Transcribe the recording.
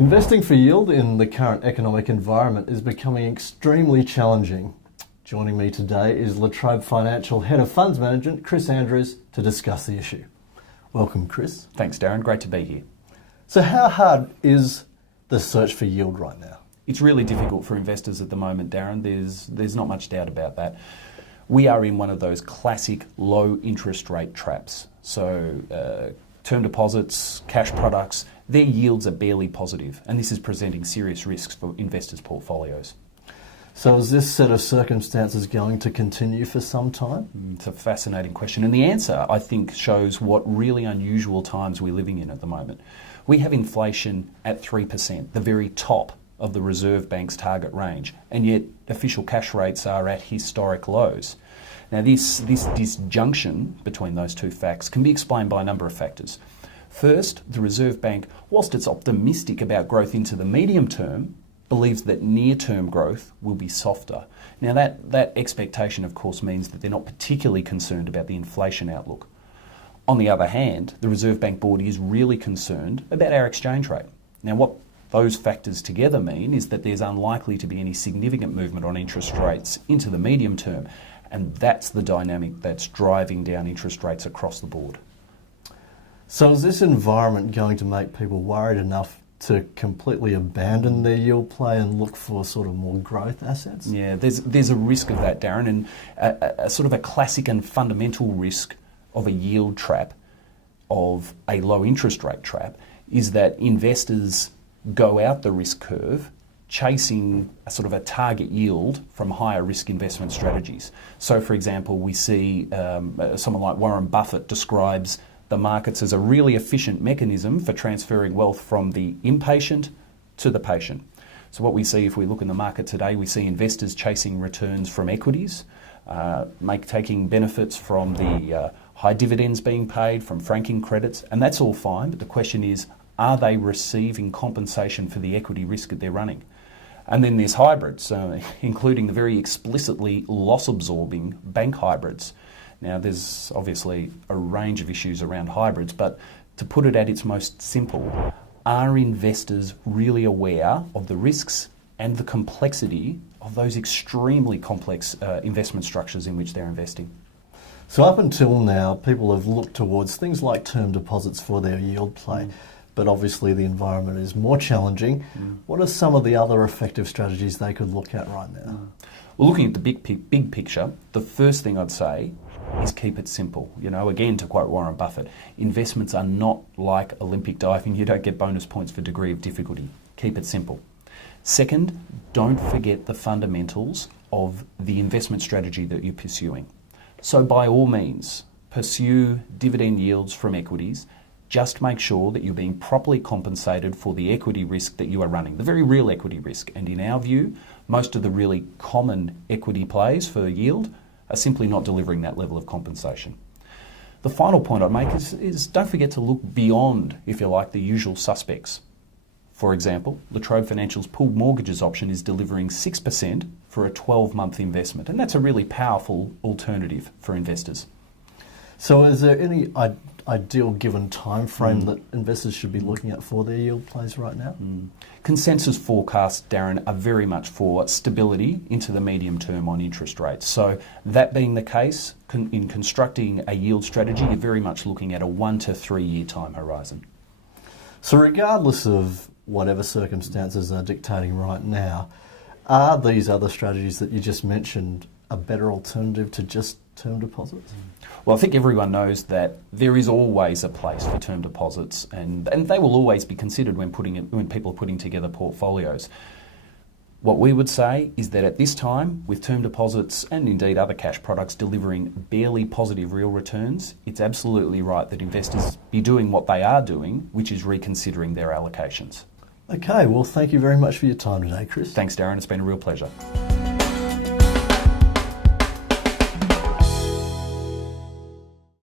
Investing for yield in the current economic environment is becoming extremely challenging. Joining me today is LaTrobe Financial Head of Funds Management, Chris Andrews, to discuss the issue. Welcome, Chris. Thanks, Darren. Great to be here. So how hard is the search for yield right now? It's really difficult for investors at the moment, Darren. There's not much doubt about that. We are in one of those classic low interest rate traps. So term deposits, cash products, their yields are barely positive, and this is presenting serious risks for investors' portfolios. So is this set of circumstances going to continue for some time? It's a fascinating question, and the answer, I think, shows what really unusual times we're living in at the moment. We have inflation at 3%, the very top of the Reserve Bank's target range, and yet official cash rates are at historic lows. Now, this disjunction between those two facts can be explained by a number of factors. First, the Reserve Bank, whilst it's optimistic about growth into the medium term, believes that near-term growth will be softer. Now, that expectation, of course, means that they're not particularly concerned about the inflation outlook. On the other hand, the Reserve Bank Board is really concerned about our exchange rate. Now, what those factors together mean is that there's unlikely to be any significant movement on interest rates into the medium term, and that's the dynamic that's driving down interest rates across the board. So is this environment going to make people worried enough to completely abandon their yield play and look for sort of more growth assets? Yeah, there's a risk of that, Darren, and a sort of a classic and fundamental risk of a yield trap, of a low interest rate trap, is that investors go out the risk curve chasing a sort of a target yield from higher risk investment strategies. So, for example, we see someone like Warren Buffett describes the markets as a really efficient mechanism for transferring wealth from the impatient to the patient. So what we see if we look in the market today, we see investors chasing returns from equities, taking benefits from the high dividends being paid, from franking credits, and that's all fine, but the question is, are they receiving compensation for the equity risk that they're running? And then there's hybrids, including the very explicitly loss-absorbing bank hybrids. Now, there's obviously a range of issues around hybrids, but to put it at its most simple, are investors really aware of the risks and the complexity of those extremely complex investment structures in which they're investing? So up until now, people have looked towards things like term deposits for their yield play. But obviously the environment is more challenging. What are some of the other effective strategies they could look at right now? Well, looking at the big picture, the first thing I'd say is keep it simple. You know, again, to quote Warren Buffett, investments are not like Olympic diving. You don't get bonus points for degree of difficulty. Keep it simple. Second, don't forget the fundamentals of the investment strategy that you're pursuing. So by all means, pursue dividend yields from equities. Just make sure that you're being properly compensated for the equity risk that you are running, the very real equity risk. And in our view, most of the really common equity plays for yield are simply not delivering that level of compensation. The final point I'd make is don't forget to look beyond, if you like, the usual suspects. For example, LaTrobe Financial's pooled mortgages option is delivering 6% for a 12-month investment, and that's a really powerful alternative for investors. So is there any ideal given time frame that investors should be looking at for their yield plays right now? Consensus forecasts, Darren, are very much for stability into the medium term on interest rates. So that being the case, in constructing a yield strategy, you're very much looking at a 1 to 3 year time horizon. So regardless of whatever circumstances are dictating right now, are these other strategies that you just mentioned a better alternative to just term deposits? Well, I think everyone knows that there is always a place for term deposits, and they will always be considered when people are putting together portfolios. What we would say is that at this time, with term deposits and indeed other cash products delivering barely positive real returns, it's absolutely right that investors be doing what they are doing, which is reconsidering their allocations. Okay, well, thank you very much for your time today, Chris. Thanks, Darren. It's been a real pleasure.